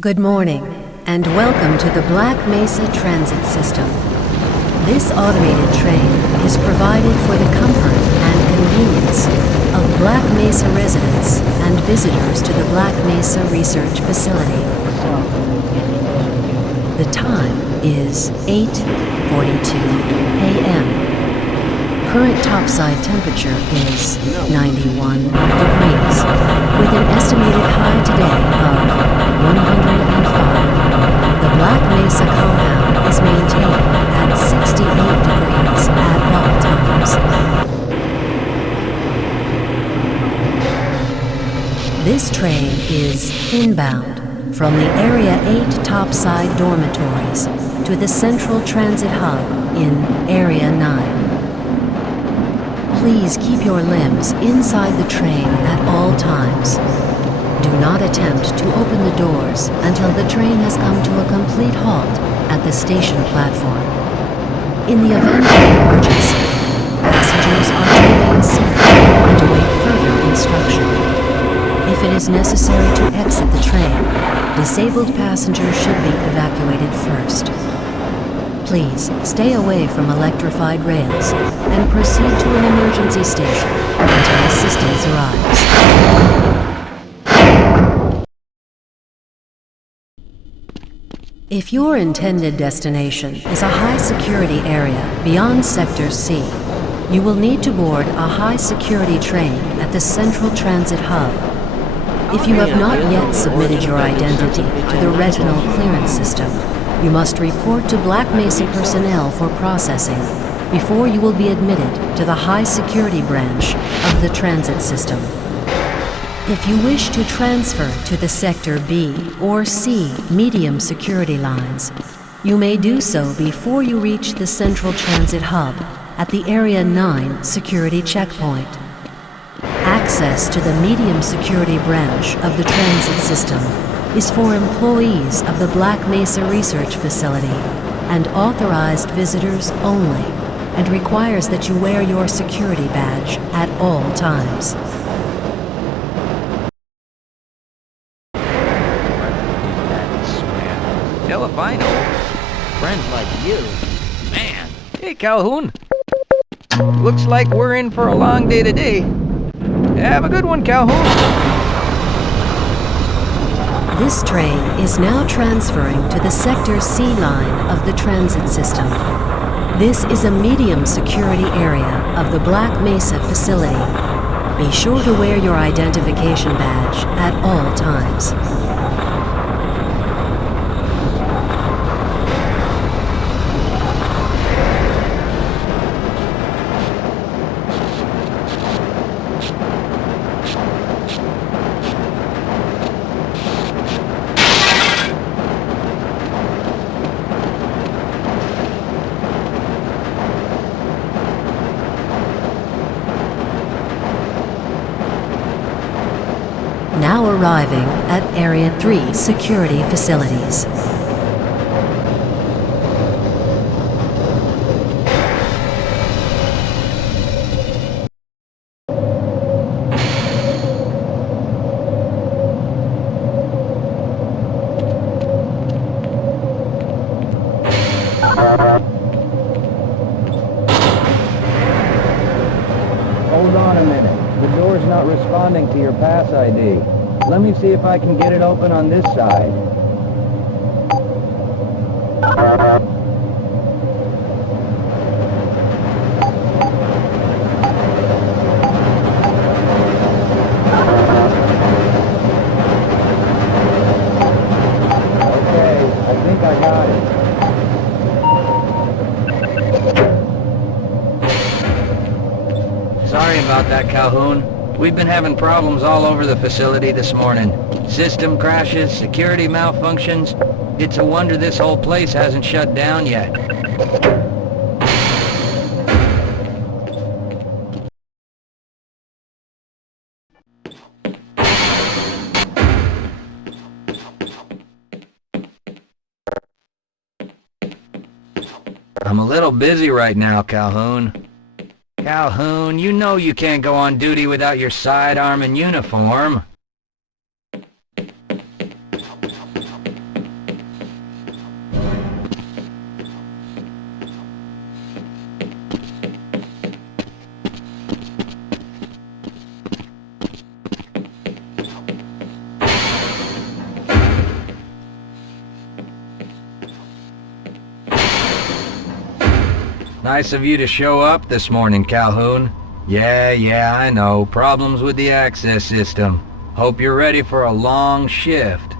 Good morning, and welcome to the Black Mesa Transit System. This automated train is provided for the comfort and convenience of Black Mesa residents and visitors to the Black Mesa Research Facility. The time is 8:42 a.m. Current topside temperature is 91 degrees, with an estimated high today of 105. The Black Mesa compound is maintained at 68 degrees at all times. This train is inbound from the Area 8 topside dormitories to the Central Transit Hub in Area 9. Please keep your limbs inside the train at all times. Do not attempt to open the doors until the train has come to a complete halt at the station platform. In the event of an emergency, passengers are to remain seated and await further instruction. If it is necessary to exit the train, disabled passengers should be evacuated first. Please stay away from electrified rails and proceed to an emergency station until assistance arrives. If your intended destination is a high-security area beyond Sector C, you will need to board a high-security train at the Central Transit Hub. If you have not yet submitted your identity to the retinal clearance system, you must report to Black Mesa personnel for processing before you will be admitted to the high-security branch of the transit system. If you wish to transfer to the Sector B or C medium security lines, you may do so before you reach the Central Transit Hub at the Area 9 security checkpoint. Access to the medium security branch of the transit system is for employees of the Black Mesa Research Facility and authorized visitors only, and requires that you wear your security badge at all times. Hell if I know. Friends like you. Man. Hey, Calhoun. Looks like we're in for a long day today. Have a good one, Calhoun. This train is now transferring to the Sector C line of the transit system. This is a medium security area of the Black Mesa facility. Be sure to wear your identification badge at all times. Now arriving at Area 3 security facilities. Hold on a minute. The door's not responding to your pass ID. Let me see if I can get it open on this side. Okay, I think I got it. Sorry about that, Calhoun. We've been having problems all over the facility this morning. System crashes, security malfunctions. It's a wonder this whole place hasn't shut down yet. I'm a little busy right now, Calhoun. Calhoun, you know you can't go on duty without your sidearm and uniform. Nice of you to show up this morning, Calhoun. Yeah, I know. Problems with the access system. Hope you're ready for a long shift.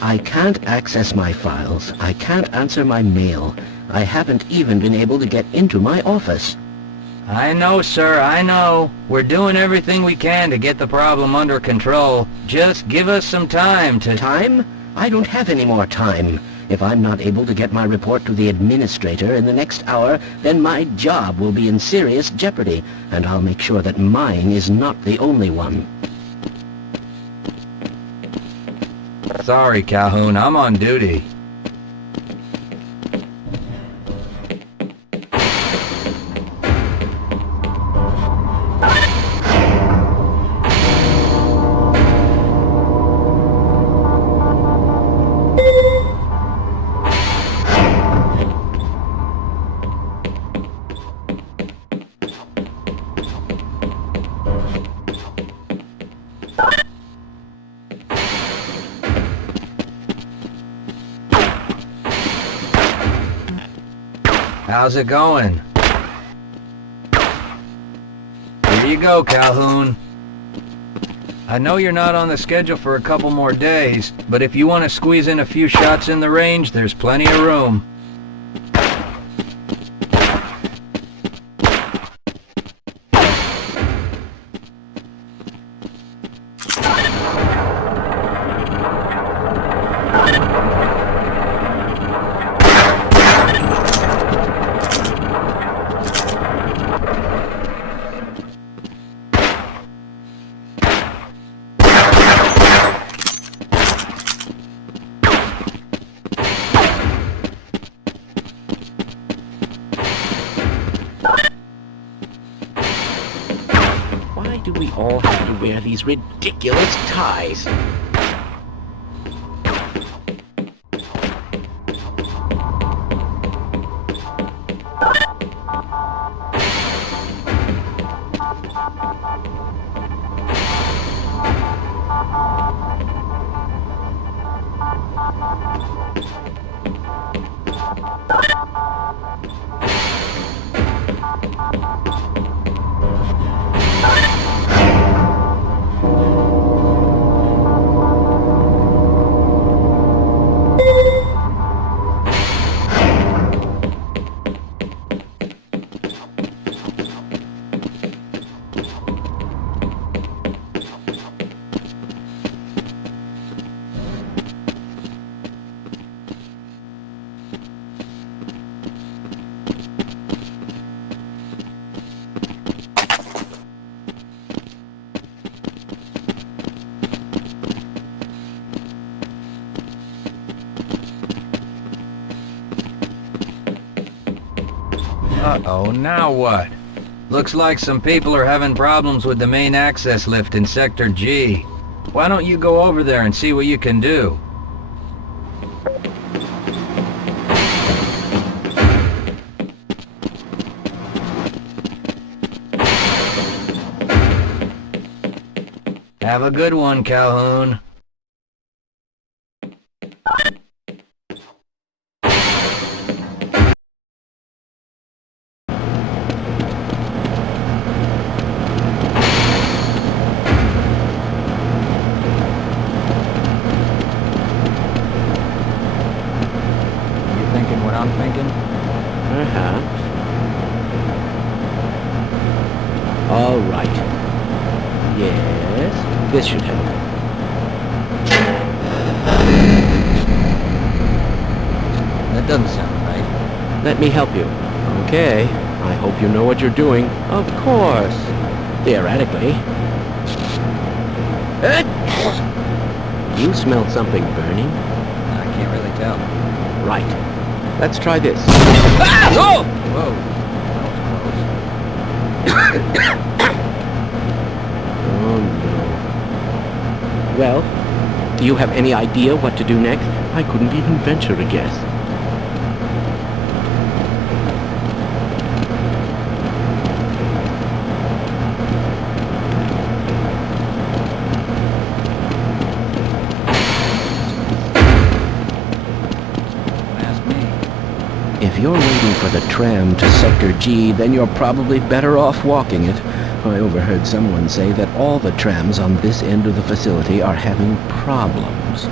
I can't access my files. I can't answer my mail. I haven't even been able to get into my office. I know, sir, I know. We're doing everything we can to get the problem under control. Just give us some time to... Time? I don't have any more time. If I'm not able to get my report to the administrator in the next hour, then my job will be in serious jeopardy, and I'll make sure that mine is not the only one. Sorry, Calhoun, I'm on duty. How's it going? Here you go, Calhoun. I know you're not on the schedule for a couple more days, but if you want to squeeze in a few shots in the range, there's plenty of room. Why do we all have to wear these ridiculous ties? Uh-oh, now what? Looks like some people are having problems with the main access lift in Sector G. Why don't you go over there and see what you can do? Have a good one, Calhoun. What I'm thinking? Perhaps. All right. Yes, this should help. That doesn't sound right. Let me help you. Okay. I hope you know what you're doing. Of course. Theoretically. You smelled something burning? I can't really tell. Right. Let's try this. Ah! Oh! Whoa. That Oh no. Well, do you have any idea what to do next? I couldn't even venture a guess. If you're waiting for the tram to Sector G, then you're probably better off walking it. I overheard someone say that all the trams on this end of the facility are having problems.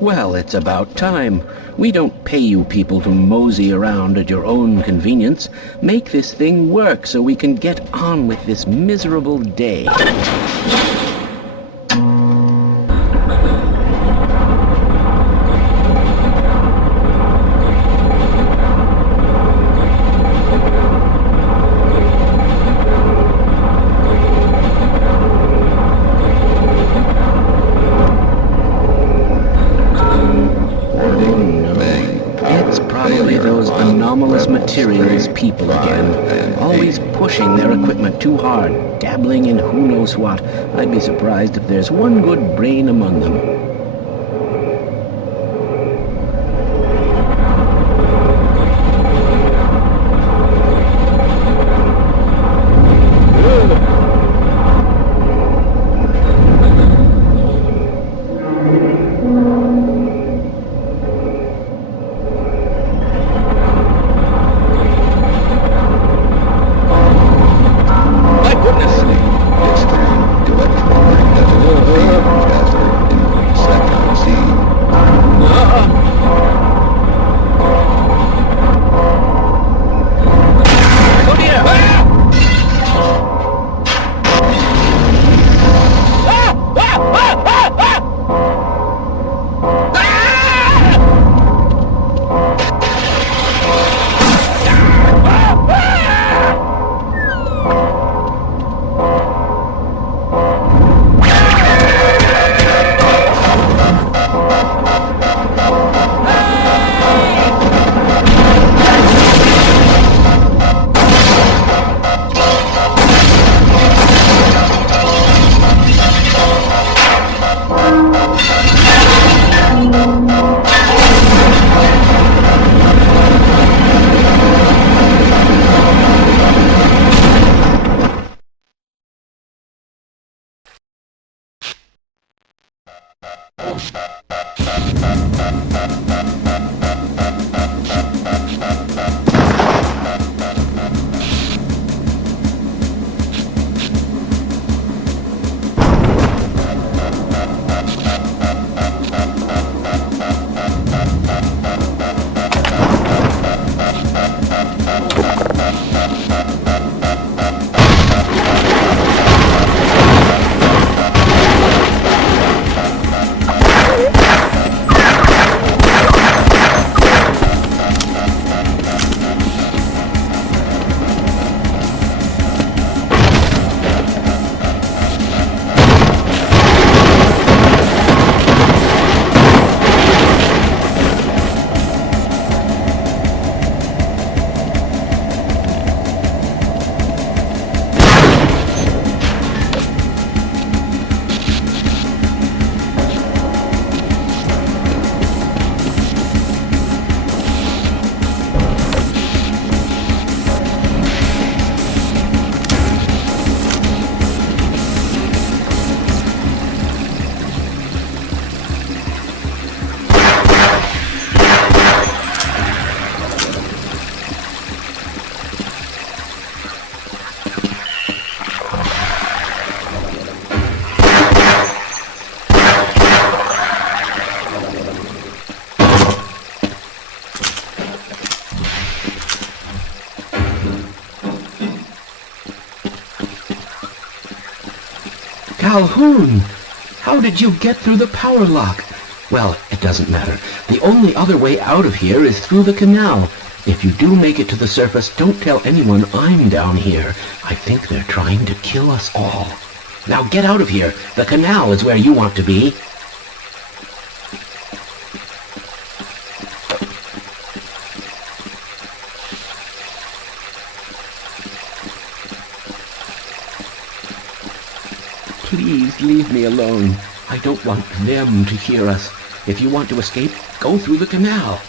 Well, it's about time. We don't pay you people to mosey around at your own convenience. Make this thing work so we can get on with this miserable day. Materials people again, always pushing their equipment too hard, dabbling in who knows what. I'd be surprised if there's one good brain among them. Calhoun! How did you get through the power lock? Well, it doesn't matter. The only other way out of here is through the canal. If you do make it to the surface, don't tell anyone I'm down here. I think they're trying to kill us all. Now get out of here. The canal is where you want to be. Please leave me alone. I don't want them to hear us. If you want to escape, go through the canal.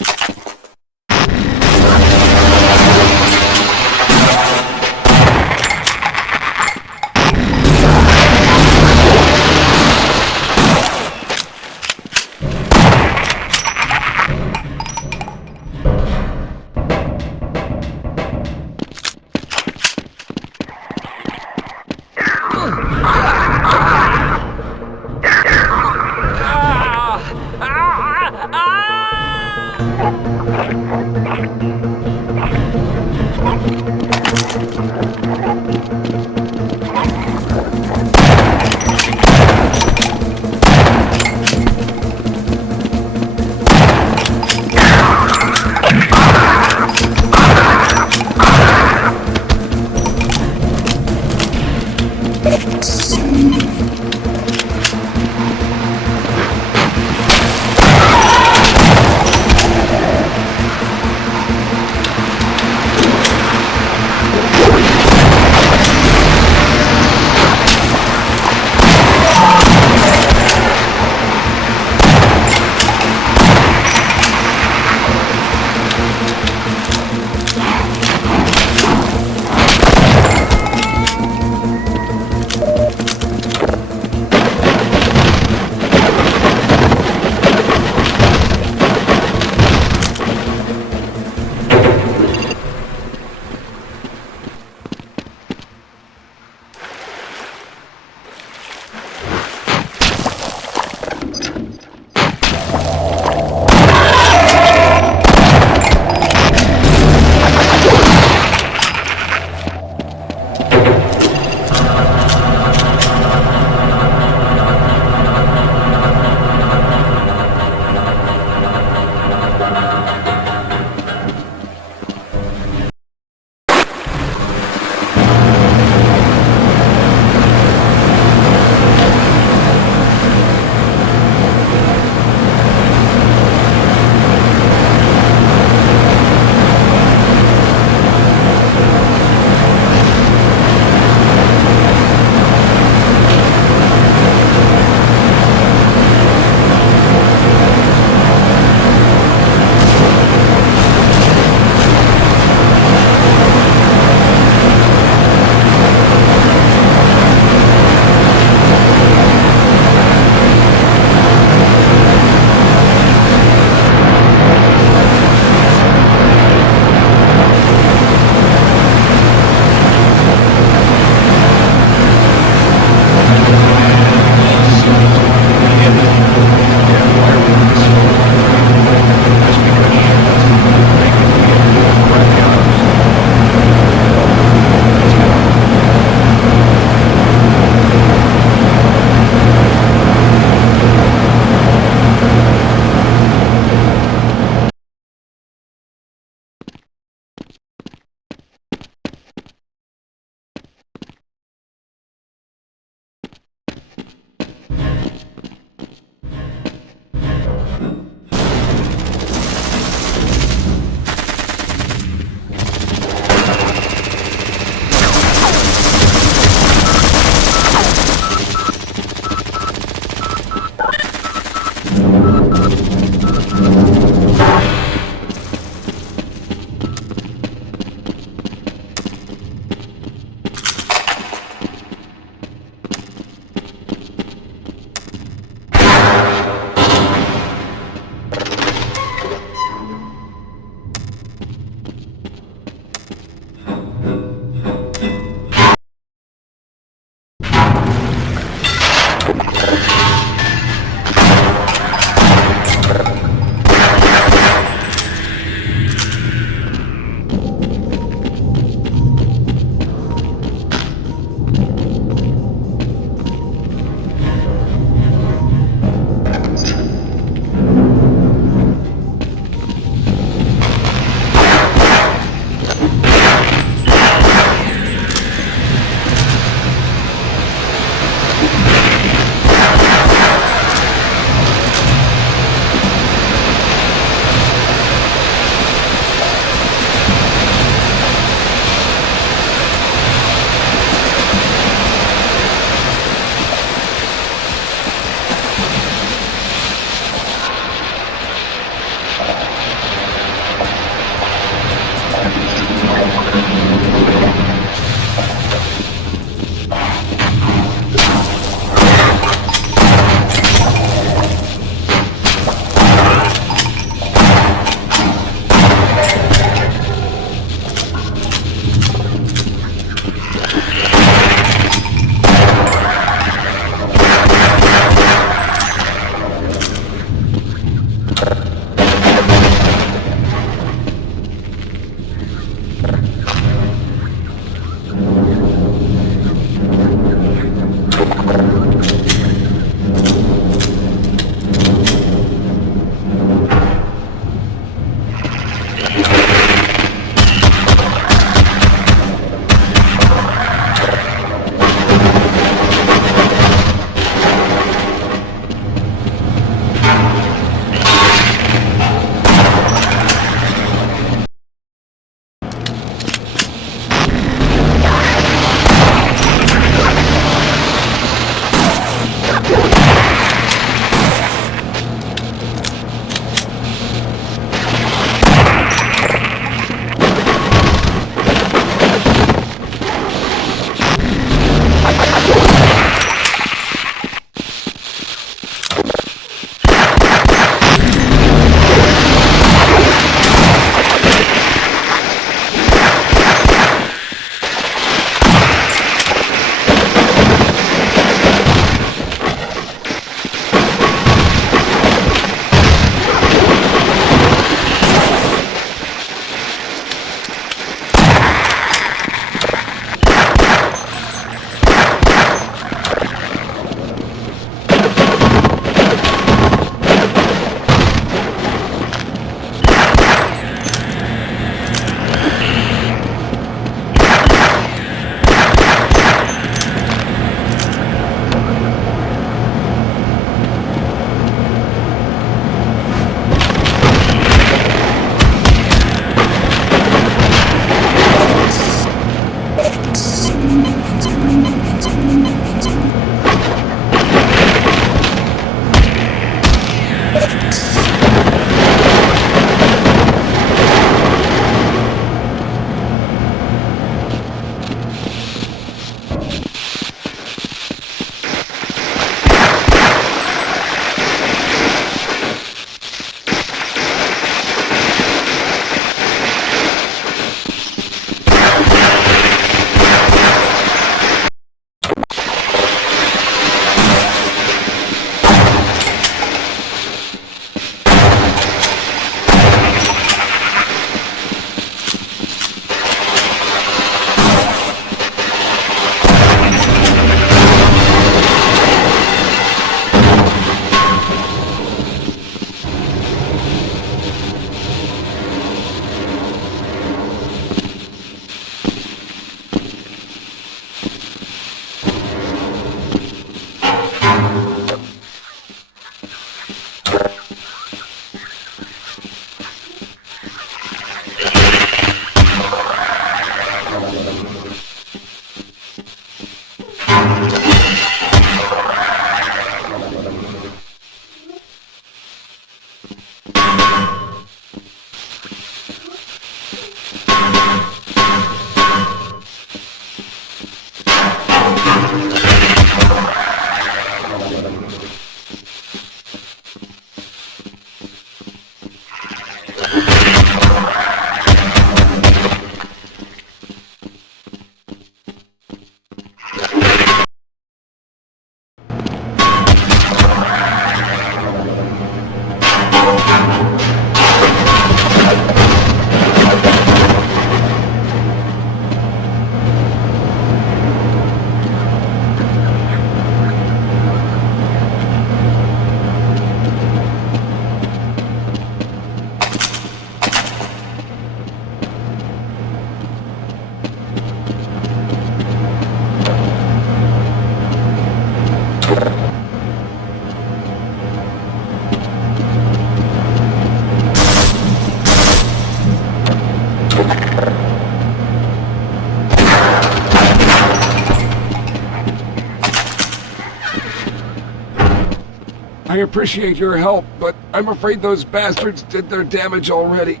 I appreciate your help, but I'm afraid those bastards did their damage already.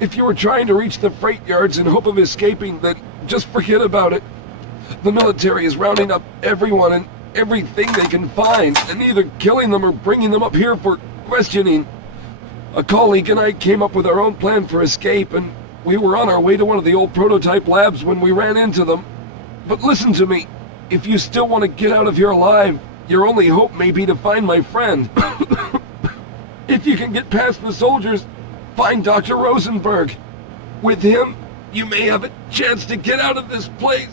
If you were trying to reach the freight yards in hope of escaping, then just forget about it. The military is rounding up everyone and everything they can find, and either killing them or bringing them up here for questioning. A colleague and I came up with our own plan for escape, and we were on our way to one of the old prototype labs when we ran into them. But listen to me, if you still want to get out of here alive, your only hope may be to find my friend. If you can get past the soldiers, find Dr. Rosenberg. With him, you may have a chance to get out of this place.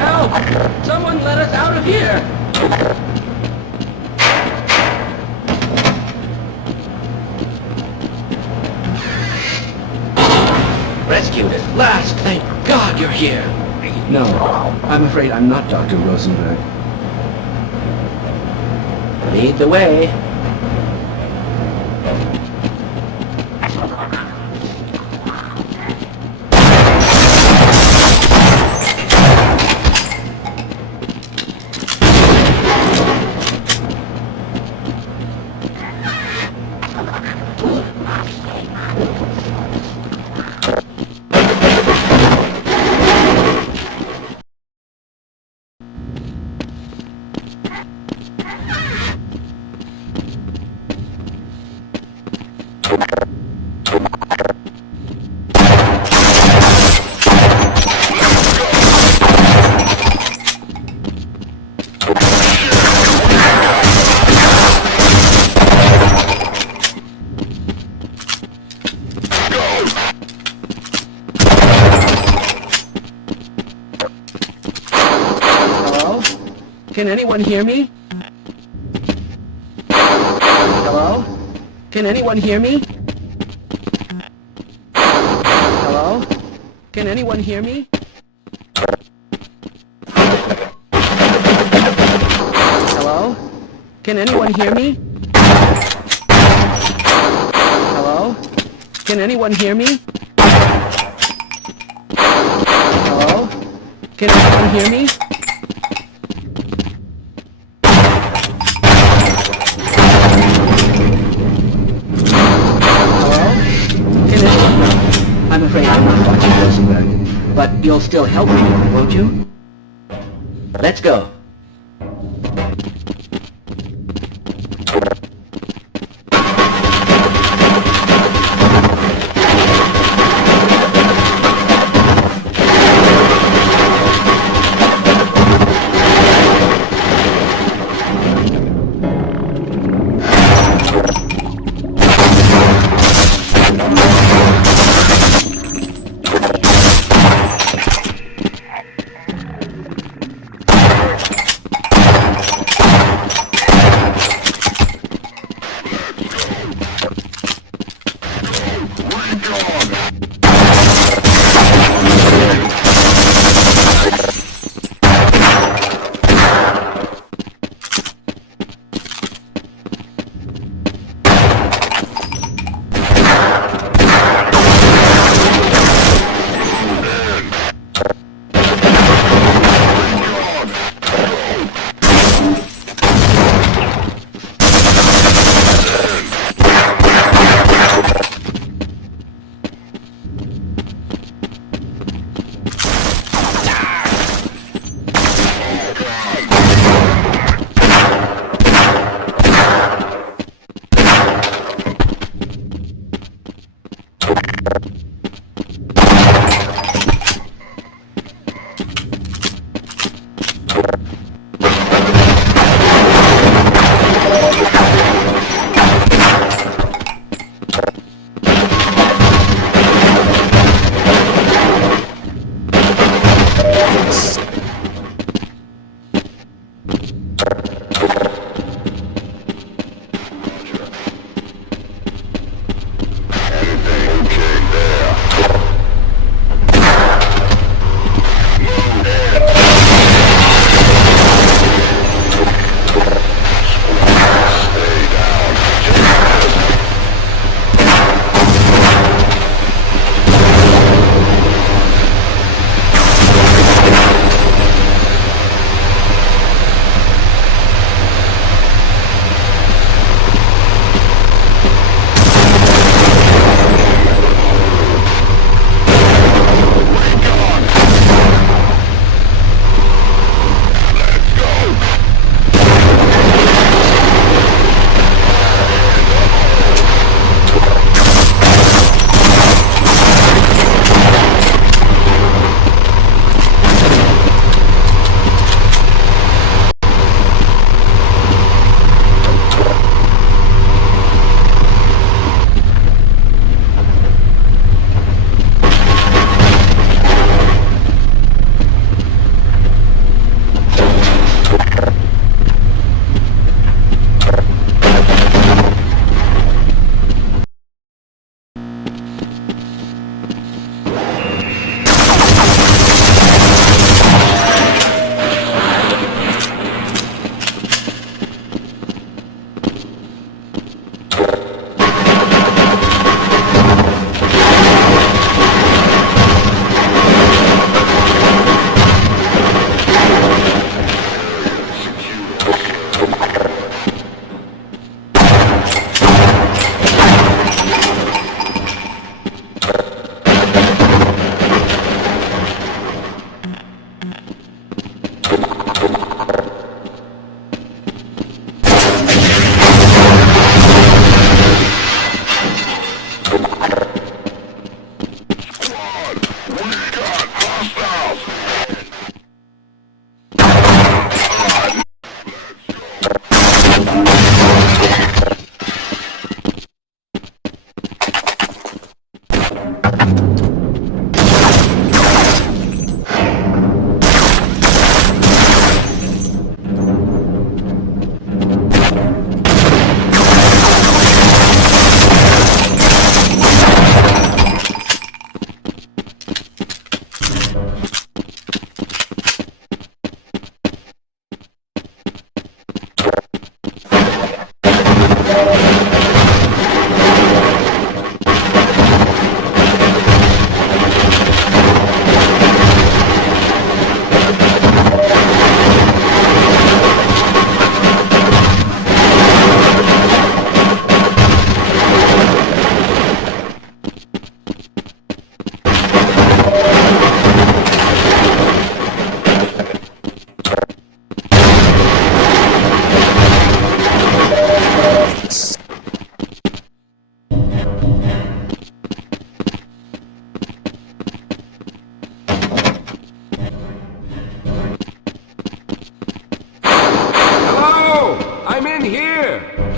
Help! Someone let us out of here! Rescued at last! Thank God you're here! No, I'm afraid I'm not Dr. Rosenberg. Lead the way. Can anyone hear me? Hello? Can anyone hear me? Hello? Can anyone hear me? Hello? Can anyone hear me? Hello? Can anyone hear me? Hello? Can anyone hear me? I'm afraid I'm not Dr. Rosenberg, but you'll still help me, won't you? Let's go.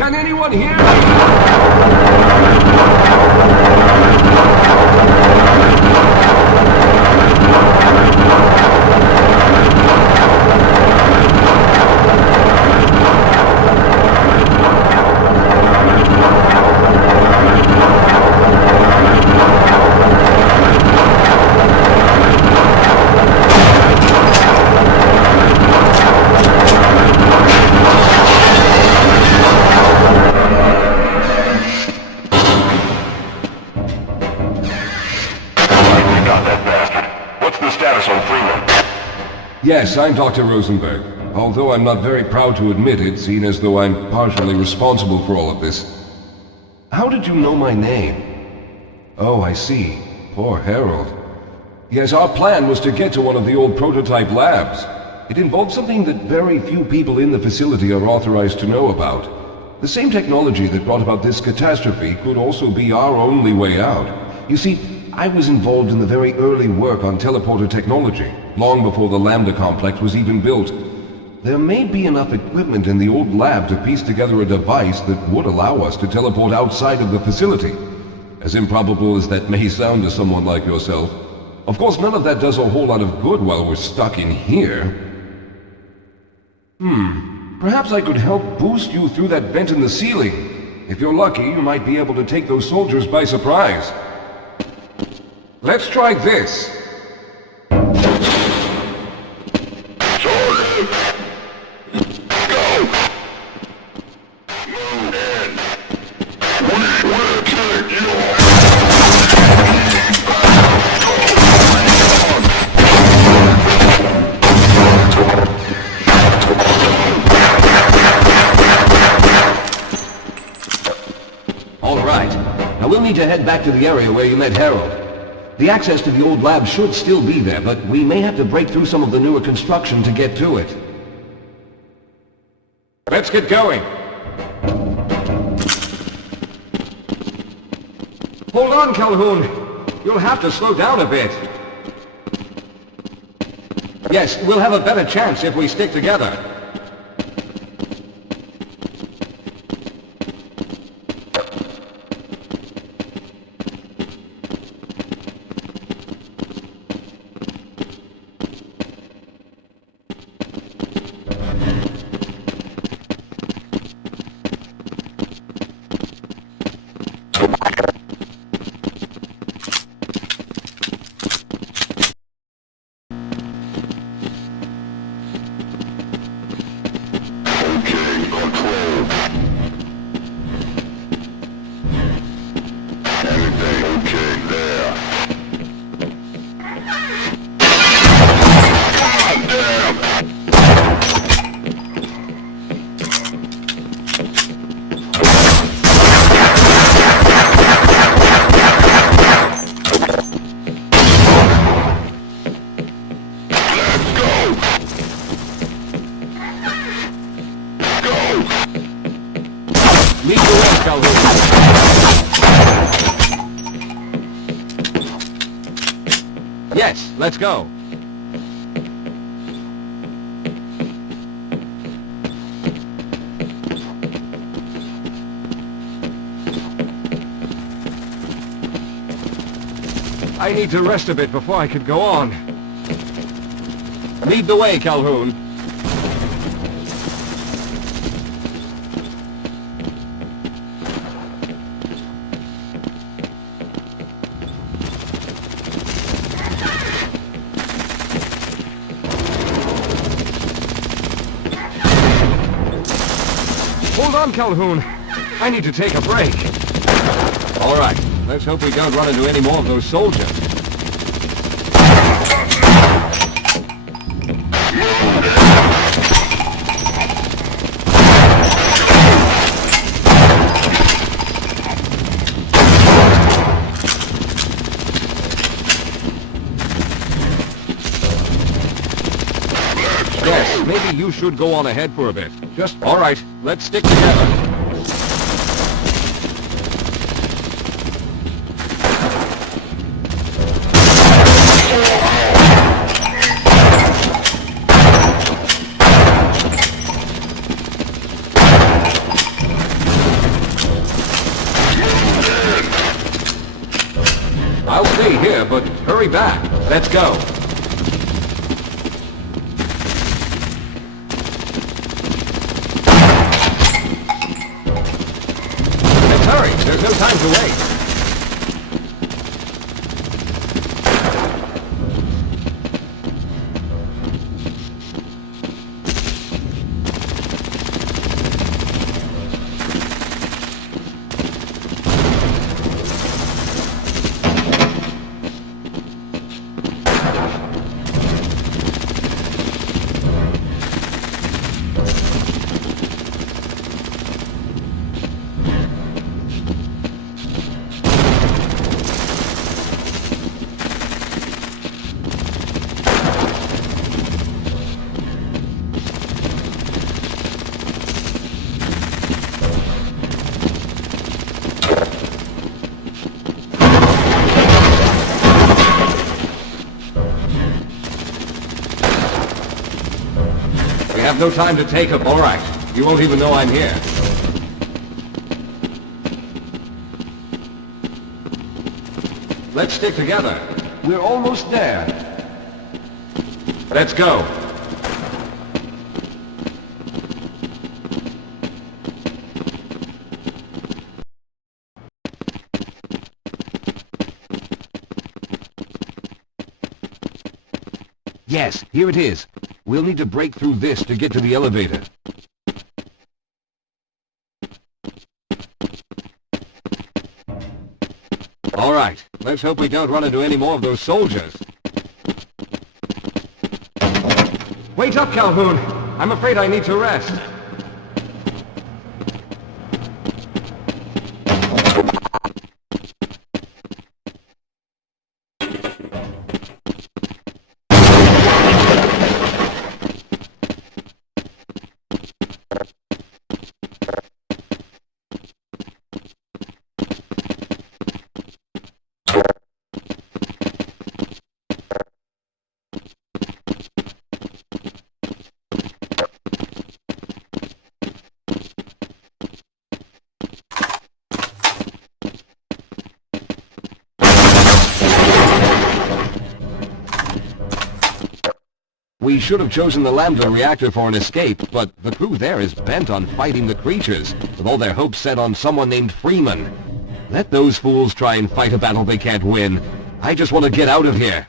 Can anyone hear me? Yes, I'm Dr. Rosenberg. Although I'm not very proud to admit it, seeing as though I'm partially responsible for all of this. How did you know my name? Oh, I see. Poor Harold. Yes, our plan was to get to one of the old prototype labs. It involved something that very few people in the facility are authorized to know about. The same technology that brought about this catastrophe could also be our only way out. You see, I was involved in the very early work on teleporter technology, long before the Lambda complex was even built. There may be enough equipment in the old lab to piece together a device that would allow us to teleport outside of the facility. As improbable as that may sound to someone like yourself. Of course, none of that does a whole lot of good while we're stuck in here. Perhaps I could help boost you through that vent in the ceiling. If you're lucky, you might be able to take those soldiers by surprise. Let's try this. All right. Now we'll need to head back to the area where you met Harold. The access to the old lab should still be there, but we may have to break through some of the newer construction to get to it. Let's get going. Hold on, Calhoun. You'll have to slow down a bit. Yes, we'll have a better chance if we stick together. Yes, let's go. I need to rest a bit before I could go on. Lead the way, Calhoun. Hold on, Calhoun. I need to take a break. All right. Let's hope we don't run into any more of those soldiers. Yes, maybe you should go on ahead for a bit. All right, let's stick together. hurry back. Let's go. Let's hurry. There's no time to wait. We have no time to take them. All right. You won't even know I'm here. Let's stick together. We're almost there. Let's go. Yes, here it is. We'll need to break through this to get to the elevator. All right, let's hope we don't run into any more of those soldiers. Wait up, Calhoun! I'm afraid I need to rest. We should have chosen the Lambda reactor for an escape, but the crew there is bent on fighting the creatures, with all their hopes set on someone named Freeman. Let those fools try and fight a battle they can't win. I just want to get out of here.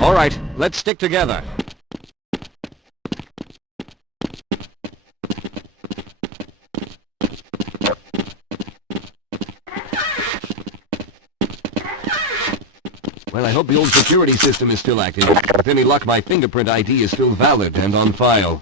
All right, let's stick together. Well, I hope the old security system is still active. With any luck, my fingerprint ID is still valid and on file.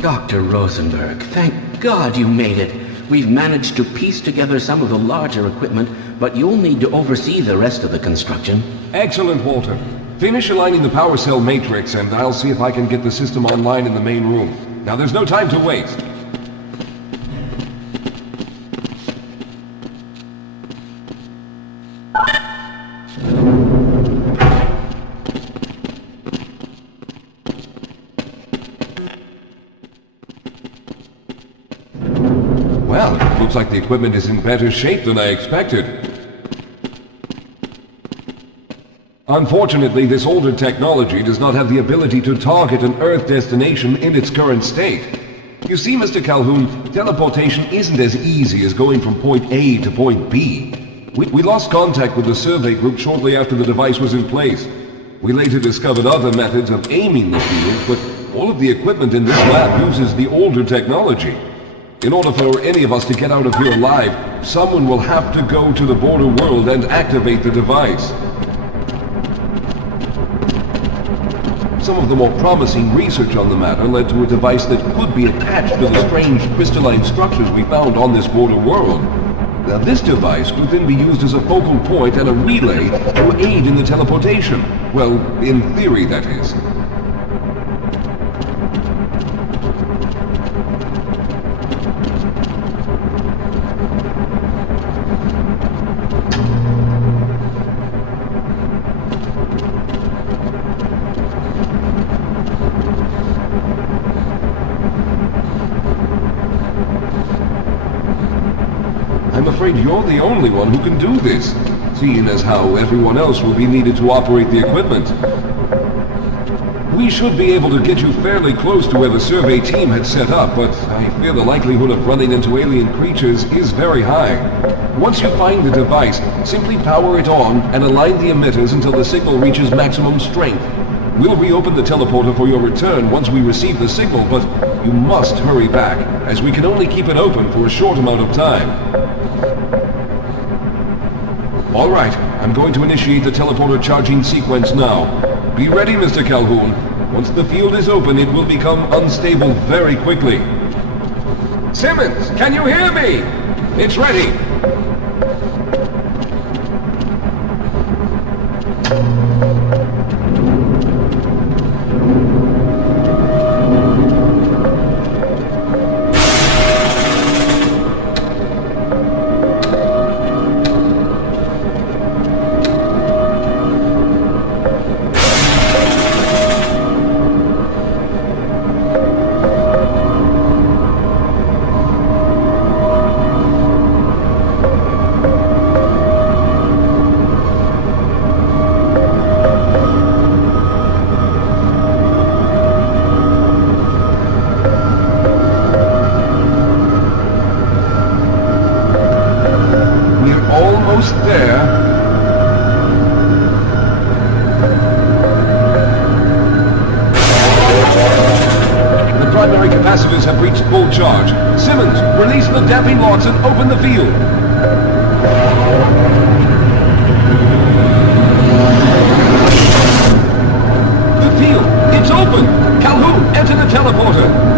Dr. Rosenberg, thank God you made it. We've managed to piece together some of the larger equipment, but you'll need to oversee the rest of the construction. Excellent, Walter. Finish aligning the power cell matrix, and I'll see if I can get the system online in the main room. Now, there's no time to waste. Well, looks like the equipment is in better shape than I expected. Unfortunately, this older technology does not have the ability to target an Earth destination in its current state. You see, Mr. Calhoun, teleportation isn't as easy as going from point A to point B. We lost contact with the survey group shortly after the device was in place. We later discovered other methods of aiming the field, but all of the equipment in this lab uses the older technology. In order for any of us to get out of here alive, someone will have to go to the border world and activate the device. Some of the more promising research on the matter led to a device that could be attached to the strange crystalline structures we found on this border world. Now, this device could then be used as a focal point and a relay to aid in the teleportation. Well, in theory, that is. I'm afraid you're the only one who can do this, seeing as how everyone else will be needed to operate the equipment. We should be able to get you fairly close to where the survey team had set up, but I fear the likelihood of running into alien creatures is very high. Once you find the device, simply power it on and align the emitters until the signal reaches maximum strength. We'll reopen the teleporter for your return once we receive the signal, but you must hurry back, as we can only keep it open for a short amount of time. All right, I'm going to initiate the teleporter charging sequence now. Be ready, Mr. Calhoun. Once the field is open, it will become unstable very quickly. Simmons, can you hear me? It's ready. Almost there. The primary capacitors have reached full charge. Simmons, release the damping locks and open the field. The field, it's open! Calhoun, enter the teleporter.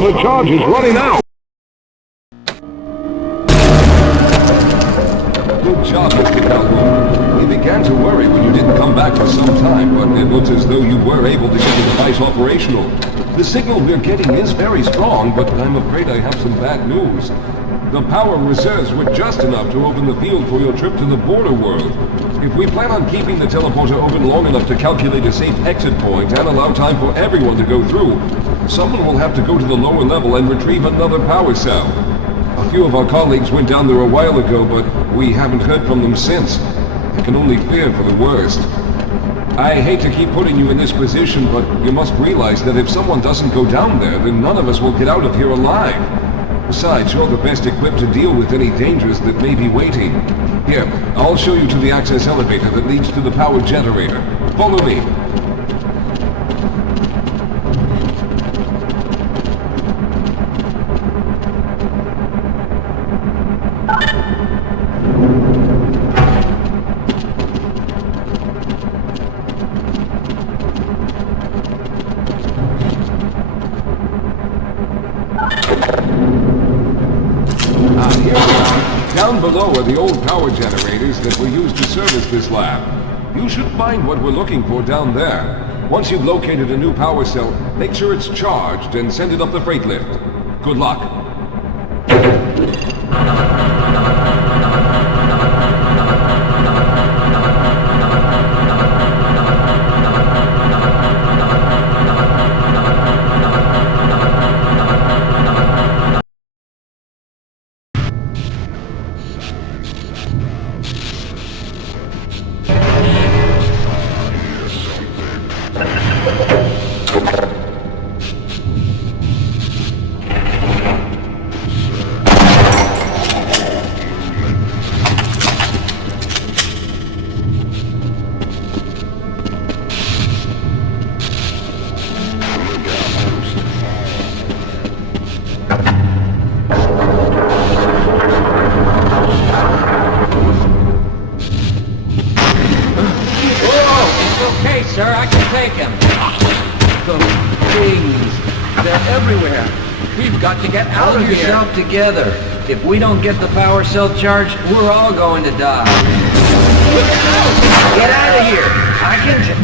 The charge is running out. Good job, Mr. Calhoun. We began to worry when you didn't come back for some time, but it looks as though you were able to get the device operational. The signal we're getting is very strong, but I'm afraid I have some bad news. The power reserves were just enough to open the field for your trip to the border world. If we plan on keeping the teleporter open long enough to calculate a safe exit point and allow time for everyone to go through, someone will have to go to the lower level and retrieve another power cell. A few of our colleagues went down there a while ago, but we haven't heard from them since. I can only fear for the worst. I hate to keep putting you in this position, but you must realize that if someone doesn't go down there, then none of us will get out of here alive. Besides, you're the best equipped to deal with any dangers that may be waiting. Here, I'll show you to the access elevator that leads to the power generator. Follow me. Here we are. Down below are the old power generators that were used to service this lab. You should find what we're looking for down there. Once you've located a new power cell, make sure it's charged and send it up the freight lift. Good luck. Sir, I can take him. Those things, they're everywhere. We've got to get out of here. Hold yourself together. If we don't get the power cell charged, we're all going to die. Get out of here. I can...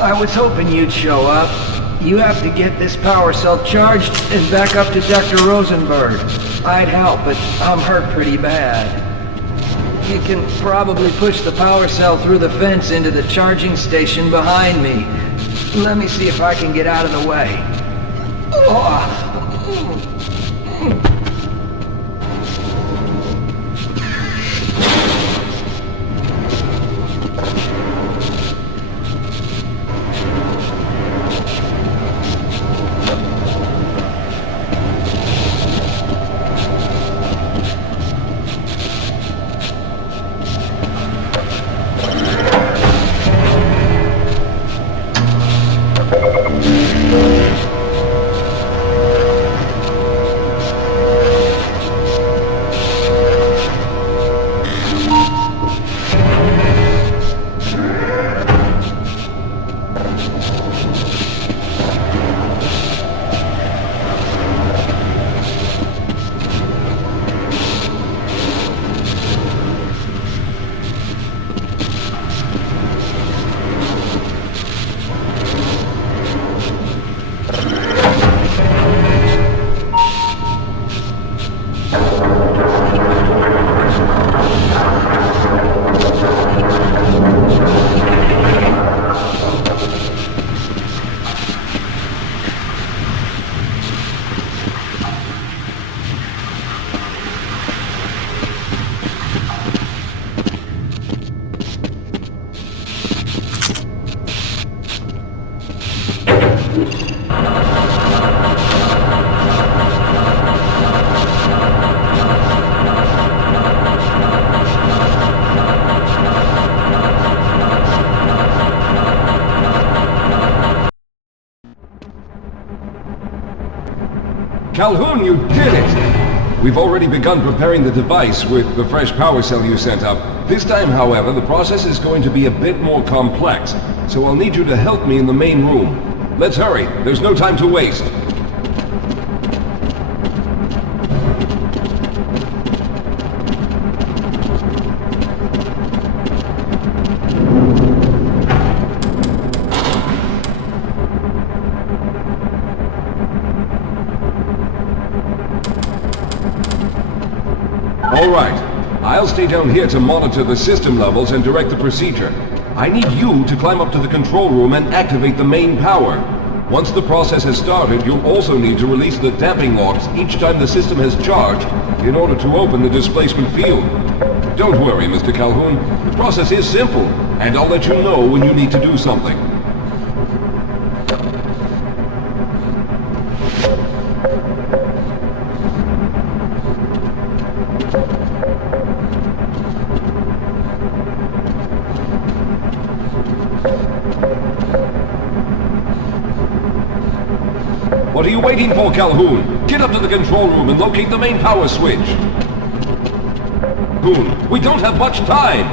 I was hoping you'd show up. You have to get this power cell charged and back up to Dr. Rosenberg. I'd help, but I'm hurt pretty bad. You can probably push the power cell through the fence into the charging station behind me. Let me see if I can get out of the way. Oh. Calhoun, you did it! We've already begun preparing the device with the fresh power cell you sent up. This time, however, the process is going to be a bit more complex, so I'll need you to help me in the main room. Let's hurry, there's no time to waste. Alright, I'll stay down here to monitor the system levels and direct the procedure. I need you to climb up to the control room and activate the main power. Once the process has started, you'll also need to release the damping locks each time the system has charged in order to open the displacement field. Don't worry, Mr. Calhoun. The process is simple, and I'll let you know when you need to do something. What are you waiting for, Calhoun? Get up to the control room and locate the main power switch. Calhoun, we don't have much time!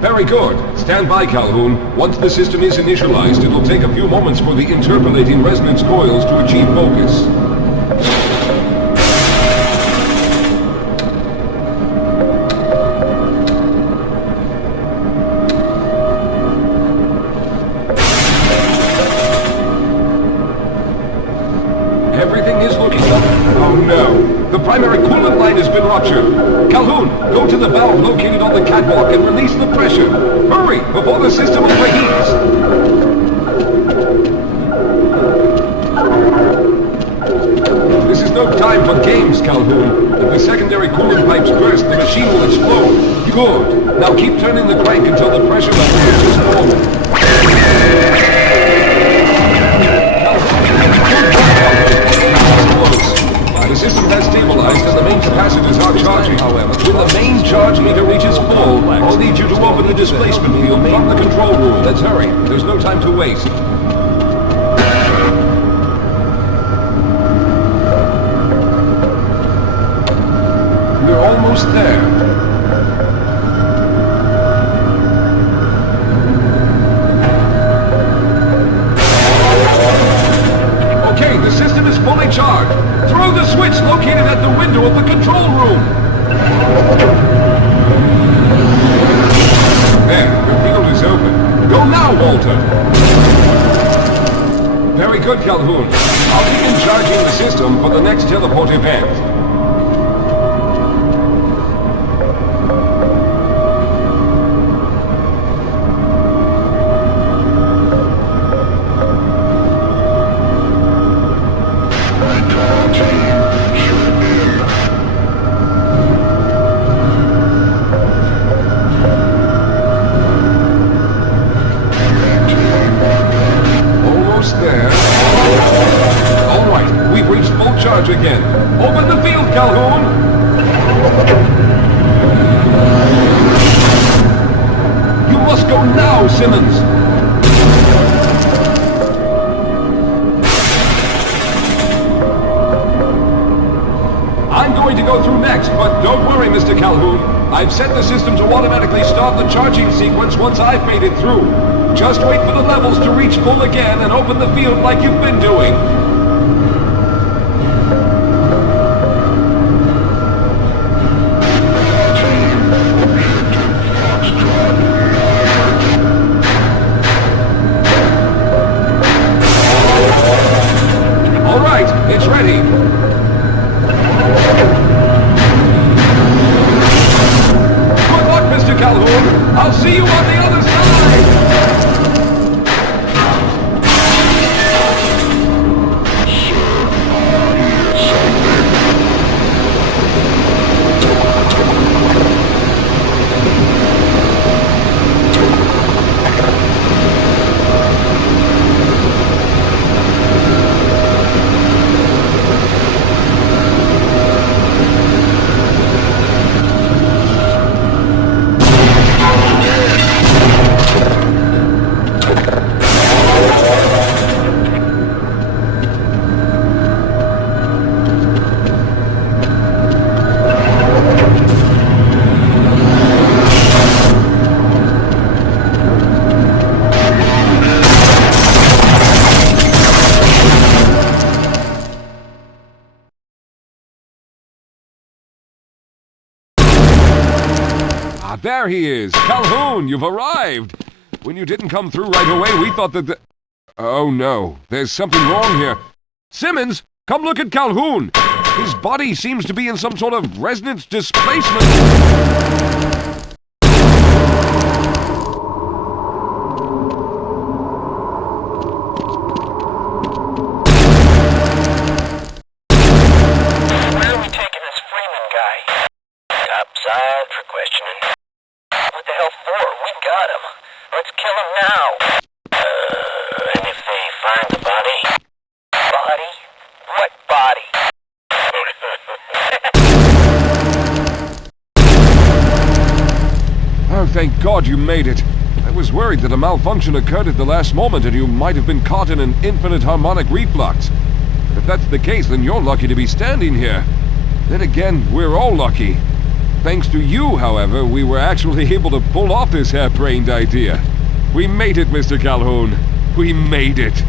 Very good. Stand by, Calhoun. Once the system is initialized, it'll take a few moments for the interpolating resonance coils to achieve focus. The primary coolant line has been ruptured. Calhoun, go to the valve located on the catwalk and release the pressure. Hurry, before the system overheats. This is no time for games, Calhoun. If the secondary coolant pipes burst, the machine will explode. Good. Now keep turning the crank until the pressure level reaches normal. The system has stabilized and the main capacitors are charging, however. When the main charge meter reaches full, I'll need you to open the displacement field from the control room. Let's hurry. There's no time to waste. We're almost there. Okay, the system is fully charged. falter. Very good, Calhoun. I'll begin charging the system for the next teleport event. Again. Open the field, Calhoun! You must go now, Simmons! I'm going to go through next, but don't worry, Mr. Calhoun. I've set the system to automatically start the charging sequence once I've made it through. Just wait for the levels to reach full again and open the field like you've been doing. It's ready. Good luck, Mr. Calhoun. I'll see you on the other side. There he is! Calhoun, you've arrived! When you didn't come through right away, we thought that Oh no, there's something wrong here. Simmons, come look at Calhoun! His body seems to be in some sort of resonance displacement. Thank God you made it. I was worried that a malfunction occurred at the last moment and you might have been caught in an infinite harmonic reflux. But if that's the case, then you're lucky to be standing here. Then again, we're all lucky. Thanks to you, however, we were actually able to pull off this harebrained idea. We made it, Mr. Calhoun. We made it.